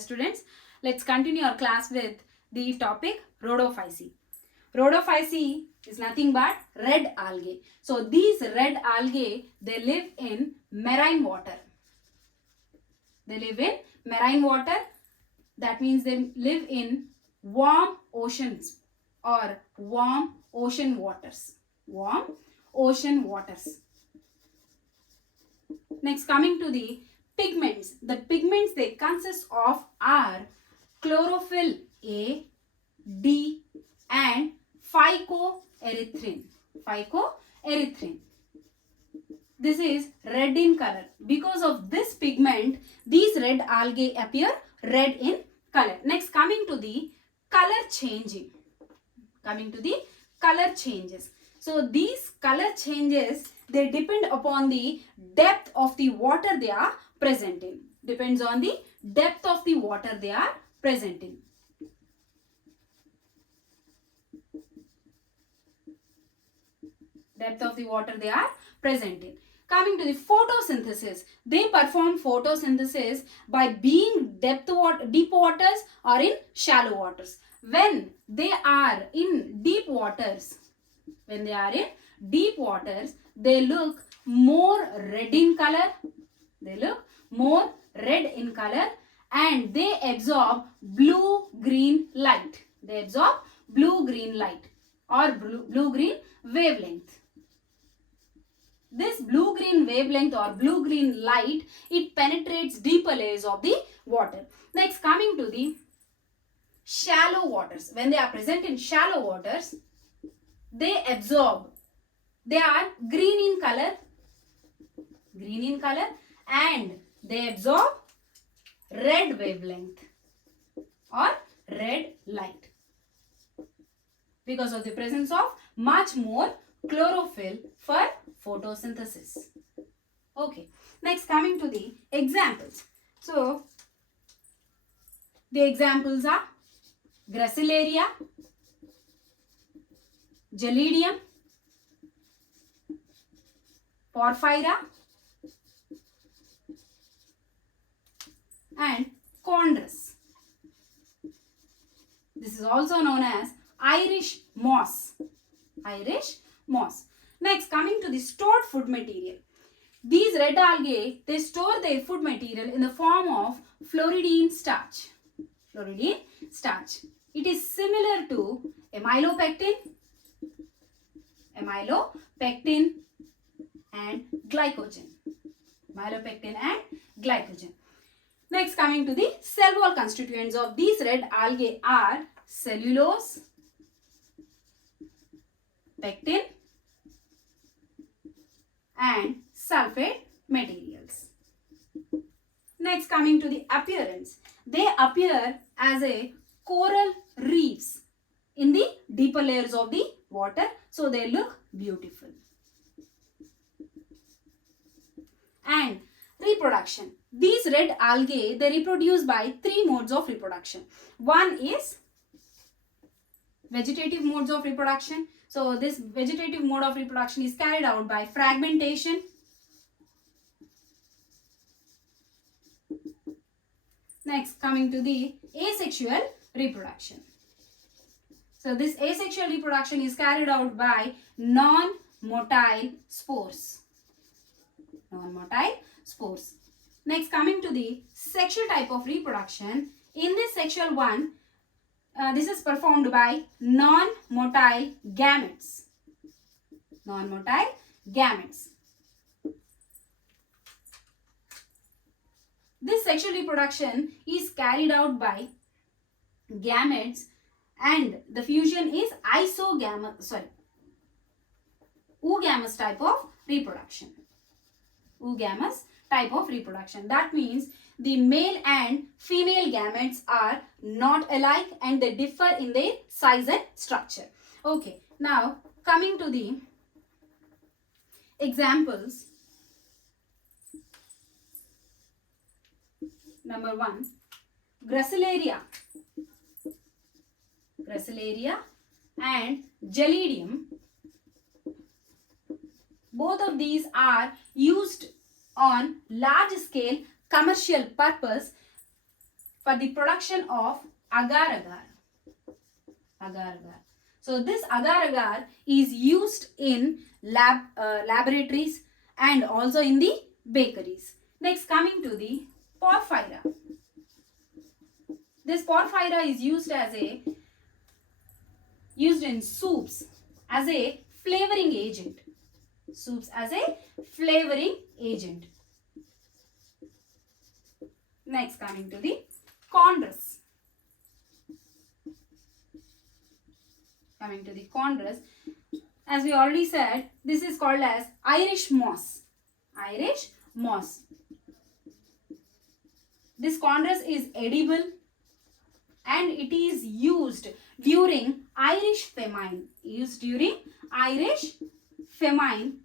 students, let's continue our class with the topic Rhodophyceae. Rhodophyceae is nothing but red algae. So these red algae, they live in marine water. They live in marine water. That means they live in warm oceans or warm ocean waters. Warm ocean waters. Next, coming to the pigments. The pigments they consist of are chlorophyll A, D and phycoerythrin. Phycoerythrin. This is red in color. Because of this pigment, these red algae appear red in color. Next, coming to the color changing. Coming to the color changes. So these color changes, they depend upon the depth of the water they are present in. Depends on the depth of the water they are present in. Depth of the water they are present in. Coming to the photosynthesis, they perform photosynthesis by being deep waters or in shallow waters. When they are in deep waters, they look more red in color. They look more red in color and they absorb blue-green light. They absorb blue-green light or blue-green wavelength. This blue-green wavelength or blue-green light, it penetrates deeper layers of the water. Next, coming to the shallow waters. When they are present in shallow waters, they absorb. They are green in color and they absorb red wavelength or red light because of the presence of much more chlorophyll for photosynthesis. Okay. Next, coming to the examples. So, the examples are Gracilaria, Gelidium, Porphyra and Chondrus. This is also known as Irish moss. Irish moss. Next, coming to the stored food material. These red algae, they store their food material in the form of floridine starch. Floridine starch. It is similar to amylopectin and glycogen. Amylopectin and glycogen. Next, coming to the cell wall constituents of these red algae are cellulose, pectin and sulfate materials. Next, coming to the appearance. They appear as a coral reefs in the deeper layers of the water. So they look beautiful. And reproduction. These red algae, they reproduce by 3 modes of reproduction. One is vegetative modes of reproduction. So this vegetative mode of reproduction is carried out by fragmentation. Next, coming to the asexual reproduction. So this asexual reproduction is carried out by non-motile spores. Non-motile spores. Next, coming to the sexual type of reproduction. In this sexual one, this is performed by non-motile gametes. Non-motile gametes. This sexual reproduction is carried out by gametes and the fusion is oogamous type of reproduction. Oogamous type of reproduction. That means the male and female gametes are not alike and they differ in their size and structure. Okay, now coming to the examples. Number 1, Gracilaria and Gelidium. Both of these are used on large scale commercial purpose for the production of agar-agar. Agar-agar. So this agar-agar is used in laboratories and also in the bakeries. Next, coming to the porphyra. This porphyra is used in soups as a flavoring agent. Soups as a flavoring agent. Next, coming to the chondrus. Coming to the chondrus, as we already said, this is called as Irish moss. Irish moss. This chondrus is edible and it is used during Irish famine. Used during Irish famine,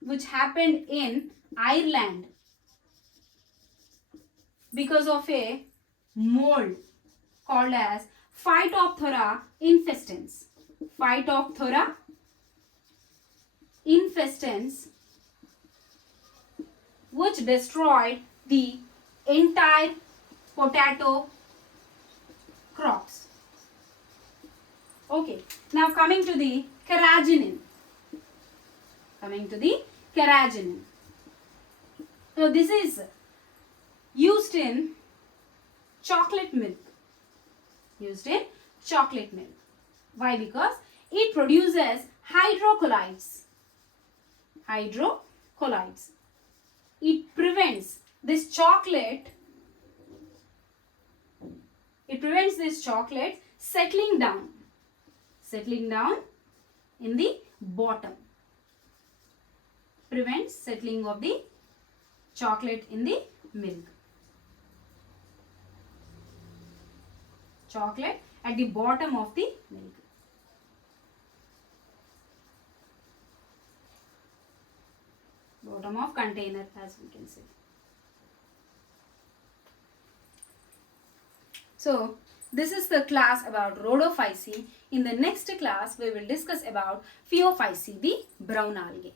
which happened in Ireland because of a mold called as Phytophthora infestans. Phytophthora infestans, which destroyed the entire potato crops. Okay, now coming to the carrageenan. Coming to the carrageenan. So this is used in chocolate milk. Used in chocolate milk. Why? Because it produces hydrocolloids. Hydrocolloids. It prevents this chocolate. It prevents this chocolate settling down in the bottom. Prevents settling of the chocolate in the milk. Chocolate at the bottom of the milk. Bottom of container, as we can say. So this is the class about Rhodophyceae. In the next class, we will discuss about Phaeophyceae, the brown algae.